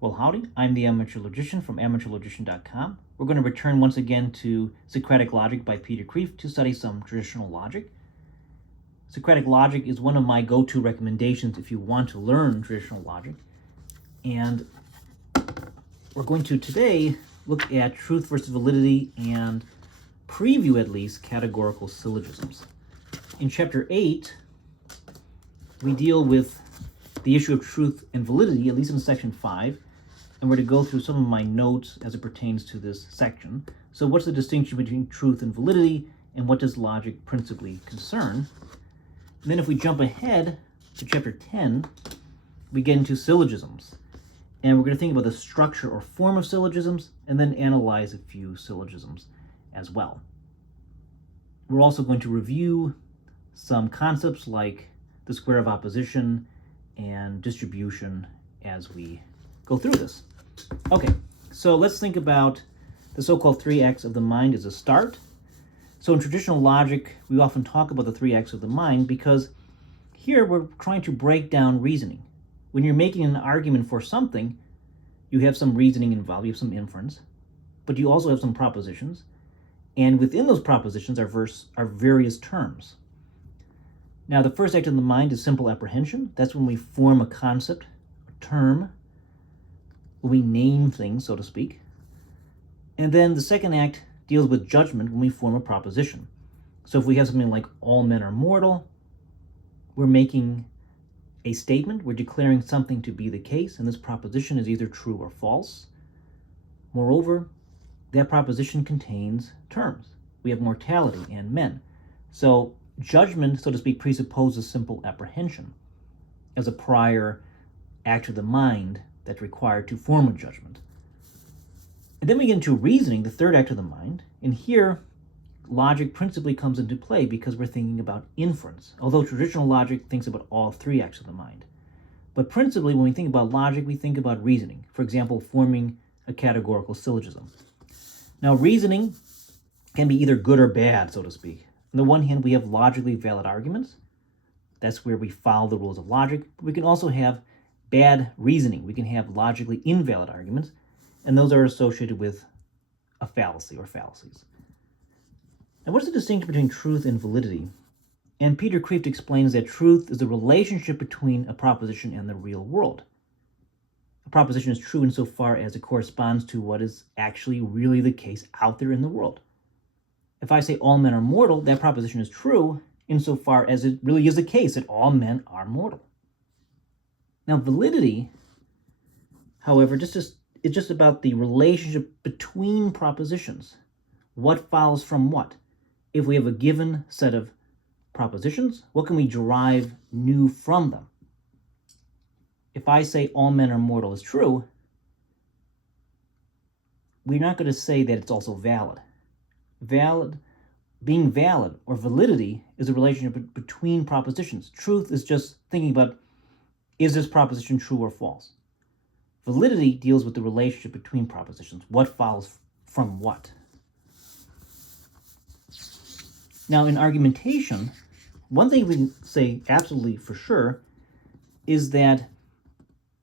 Well, howdy, I'm the Amateur Logician from amateurlogician.com. We're going to return once again to Socratic logic by Peter Kreeft to study some traditional logic. Socratic logic is one of my go-to recommendations if you want to learn traditional logic. And we're going to today look at truth versus validity and preview at least categorical syllogisms. In chapter 8, we deal with the issue of truth and validity, at least in section 5, and we're to go through some of my notes as it pertains to this section. So what's the distinction between truth and validity, and what does logic principally concern? And then if we jump ahead to chapter 10, we get into syllogisms. And we're going to think about the structure or form of syllogisms, and then analyze a few syllogisms as well. We're also going to review some concepts like the square of opposition and distribution as we go through this. Okay, so let's think about the so-called three acts of the mind as a start. So in traditional logic, we often talk about the three acts of the mind because here we're trying to break down reasoning. When you're making an argument for something, you have some reasoning involved, you have some inference, but you also have some propositions, and within those propositions are various terms. Now, the first act of the mind is simple apprehension. That's when we form a concept, a term, when we name things, so to speak. And then the second act deals with judgment when we form a proposition. So if we have something like all men are mortal, we're making a statement, we're declaring something to be the case, and this proposition is either true or false. Moreover, that proposition contains terms. We have mortality and men. So judgment, so to speak, presupposes simple apprehension as a prior act of the mind that's required to form a judgment. And then we get into reasoning, the third act of the mind, and here logic principally comes into play because we're thinking about inference, although traditional logic thinks about all three acts of the mind. But principally, when we think about logic, we think about reasoning, for example, forming a categorical syllogism. Now, reasoning can be either good or bad, so to speak. On the one hand, we have logically valid arguments. That's where we follow the rules of logic. But we can also have bad reasoning. We can have logically invalid arguments, and those are associated with a fallacy or fallacies. Now, what is the distinction between truth and validity? And Peter Kreeft explains that truth is the relationship between a proposition and the real world. A proposition is true insofar as it corresponds to what is actually really the case out there in the world. If I say all men are mortal, that proposition is true insofar as it really is the case that all men are mortal. Now, validity, however, is just about the relationship between propositions. What follows from what? If we have a given set of propositions, what can we derive new from them? If I say all men are mortal is true, we're not going to say that it's also valid. Being valid or validity is a relationship between propositions. Truth is just thinking about, is this proposition true or false? Validity deals with the relationship between propositions. What follows from what? Now, in argumentation, one thing we can say absolutely for sure is that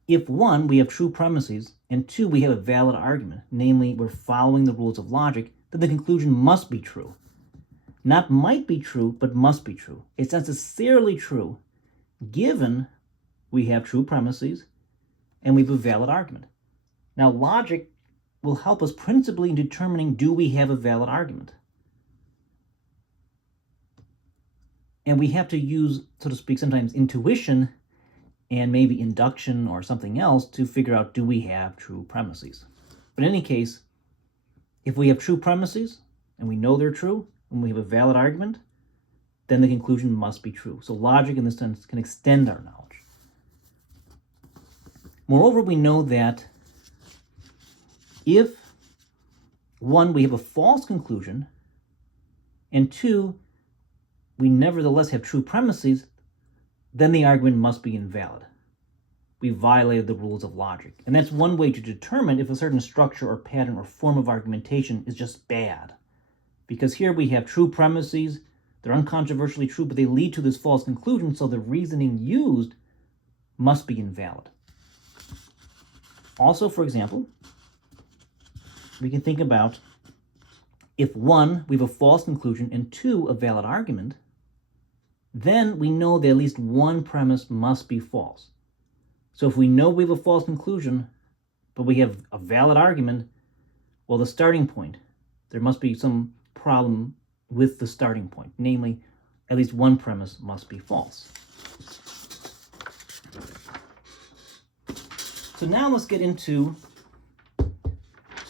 if one, we have true premises, and two, we have a valid argument, namely we're following the rules of logic, then the conclusion must be true. Not might be true, but must be true. It's necessarily true, given we have true premises and we have a valid argument. Now, logic will help us principally in determining, do we have a valid argument? And we have to use, so to speak, sometimes intuition and maybe induction or something else to figure out, do we have true premises? But in any case, if we have true premises and we know they're true and we have a valid argument, then the conclusion must be true. So logic in this sense can extend our knowledge. Moreover, we know that if one, we have a false conclusion, and two, we nevertheless have true premises, then the argument must be invalid. We violated the rules of logic. And that's one way to determine if a certain structure or pattern or form of argumentation is just bad. Because here we have true premises, they're uncontroversially true, but they lead to this false conclusion, so the reasoning used must be invalid. Also, for example, we can think about if 1, we have a false conclusion, and 2, a valid argument, then we know that at least one premise must be false. So if we know we have a false conclusion, but we have a valid argument, well, the starting point, there must be some problem with the starting point. Namely, at least one premise must be false. So now let's get into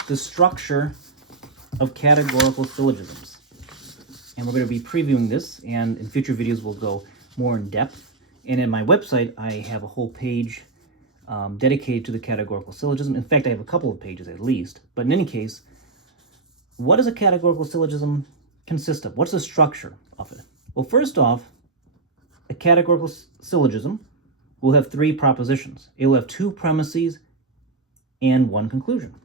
the structure of categorical syllogisms. And we're going to be previewing this, and in future videos we'll go more in depth. And in my website, I have a whole page dedicated to the categorical syllogism. In fact, I have a couple of pages at least. But in any case, what does a categorical syllogism consist of? What's the structure of it? Well, first off, a categorical syllogism will have 3 propositions. It will have 2 premises and 1 conclusion.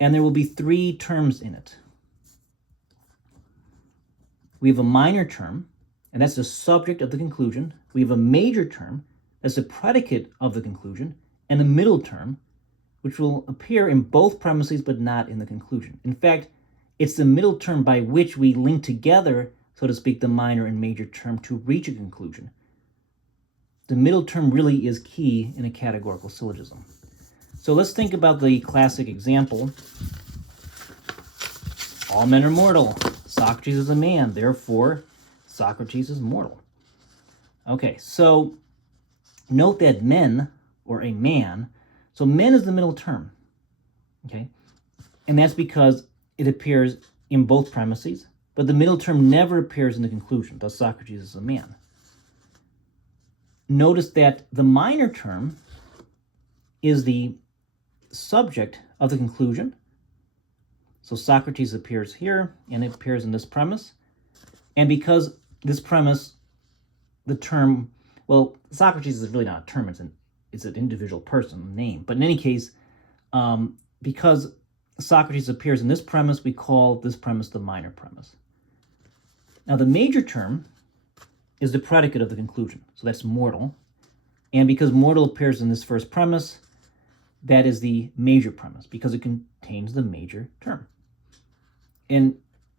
And there will be 3 terms in it. We have a minor term, and that's the subject of the conclusion. We have a major term, that's the predicate of the conclusion, and a middle term, which will appear in both premises but not in the conclusion. In fact, it's the middle term by which we link together, so to speak, the minor and major term to reach a conclusion. The middle term really is key in a categorical syllogism. So let's think about the classic example. All men are mortal. Socrates is a man, therefore Socrates is mortal. Okay, so note that men, or a man, so men is the middle term, okay? And that's because it appears in both premises, but the middle term never appears in the conclusion, thus Socrates is a man. Notice that the minor term is the subject of the conclusion. So Socrates appears here, and it appears in this premise. And because this premise, the term, well, Socrates is really not a term, it's an individual person, name. But in any case, because Socrates appears in this premise, we call this premise the minor premise. Now, the major term is the predicate of the conclusion. So that's mortal. And because mortal appears in this first premise, that is the major premise, because it contains the major term. And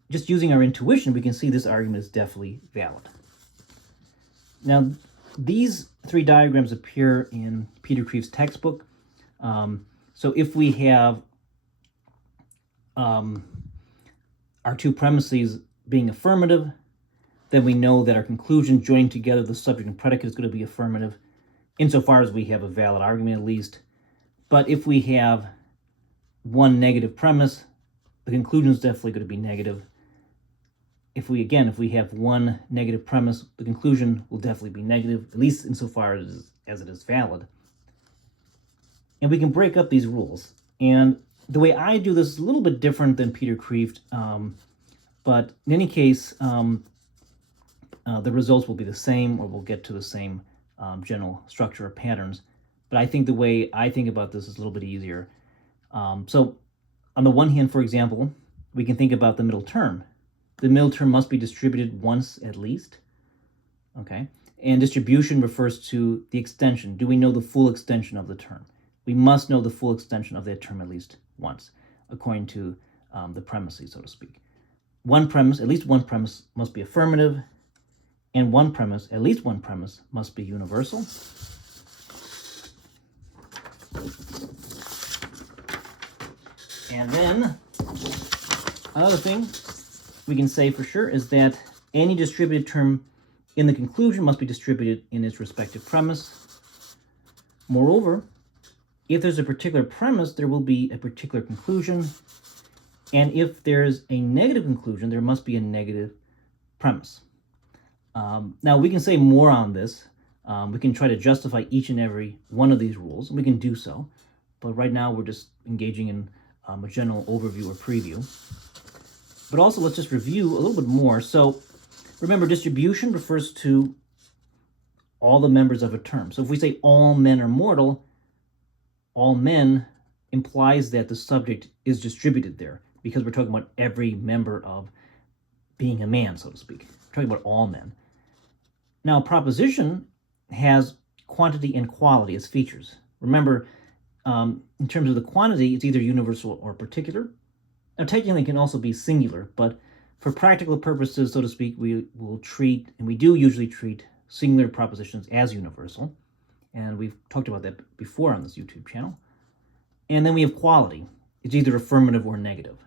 just using our intuition, we can see this argument is definitely valid. Now, these 3 diagrams appear in Peter Kreeft's textbook. So if we have our 2 premises being affirmative, then we know that our conclusion joining together the subject and predicate is going to be affirmative, insofar as we have a valid argument at least. But if we have 1 negative premise, the conclusion is definitely going to be negative. If we have 1 negative premise, the conclusion will definitely be negative, at least insofar as it is valid. And we can break up these rules. And the way I do this is a little bit different than Peter Kreeft, but in any case, the results will be the same, or we'll get to the same general structure or patterns. But I think the way I think about this is a little bit easier. So on the one hand, for example, we can think about the middle term. The middle term must be distributed once at least, okay? And distribution refers to the extension. Do we know the full extension of the term? We must know the full extension of that term at least once, according to the premises, so to speak. At least one premise must be affirmative, and at least one premise must be universal. And then, another thing we can say for sure is that any distributed term in the conclusion must be distributed in its respective premise. Moreover, if there's a particular premise, there will be a particular conclusion. And if there's a negative conclusion, there must be a negative premise. Now, we can say more on this. We can try to justify each and every one of these rules, and we can do so. But right now, we're just engaging in a general overview or preview. But also, let's just review a little bit more. So remember, distribution refers to all the members of a term. So if we say all men are mortal, all men implies that the subject is distributed there, because we're talking about every member of being a man, so to speak. We're talking about all men. Now, a proposition has quantity and quality as features. Remember, in terms of the quantity, it's either universal or particular. Now, technically, it can also be singular, but for practical purposes, so to speak, we will treat, and we do usually treat, singular propositions as universal. And we've talked about that before on this YouTube channel. And then we have quality. It's either affirmative or negative.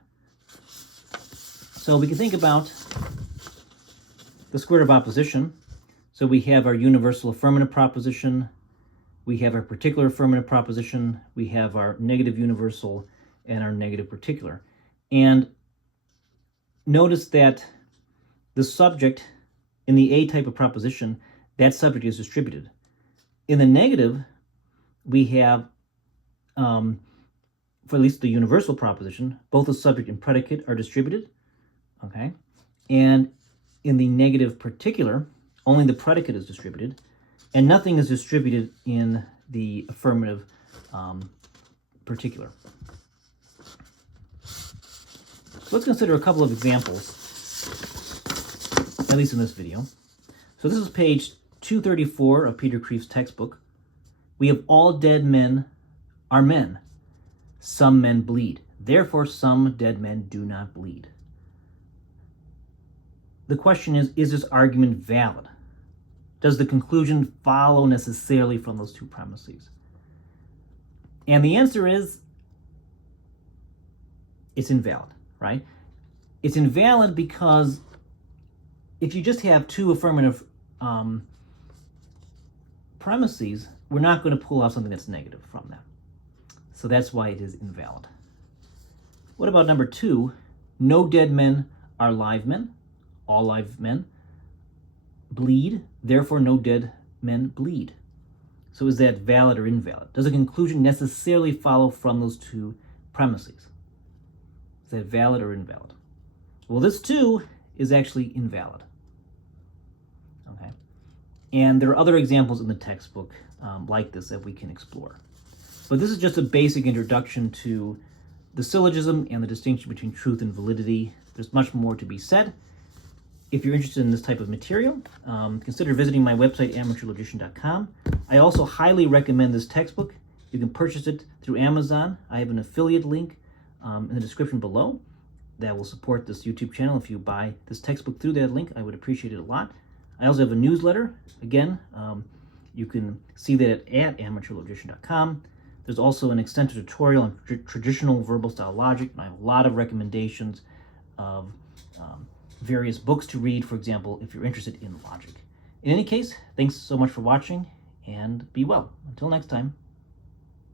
So we can think about the square root of opposition. So we have our universal affirmative proposition. We have our particular affirmative proposition. We have our negative universal and our negative particular. And notice that the subject in the A type of proposition, that subject is distributed. In the negative, we have, for at least the universal proposition, both the subject and predicate are distributed, okay? And in the negative particular, only the predicate is distributed, and nothing is distributed in the affirmative particular. So let's consider a couple of examples, at least in this video. So this is page 234 of Peter Kreeft's textbook. We have all dead men are men. Some men bleed. Therefore, some dead men do not bleed. The question is this argument valid? Does the conclusion follow necessarily from those two premises? And the answer is, it's invalid, right? It's invalid because if you just have two affirmative premises, we're not going to pull out something that's negative from that. So that's why it is invalid. What about number 2? No dead men are live men. All live men bleed. Therefore, no dead men bleed. So is that valid or invalid? Does a conclusion necessarily follow from those two premises? Is that valid or invalid? Well, this too is actually invalid. Okay. And there are other examples in the textbook like this that we can explore. But this is just a basic introduction to the syllogism and the distinction between truth and validity. There's much more to be said. If you're interested in this type of material, consider visiting my website, amateurlogician.com. I also highly recommend this textbook. You can purchase it through Amazon. I have an affiliate link in the description below that will support this YouTube channel. If you buy this textbook through that link, I would appreciate it a lot. I also have a newsletter. Again, you can see that at amateurlogician.com. There's also an extensive tutorial on traditional verbal style logic. I have a lot of recommendations of various books to read, for example, if you're interested in logic. In any case, thanks so much for watching, and be well. Until next time.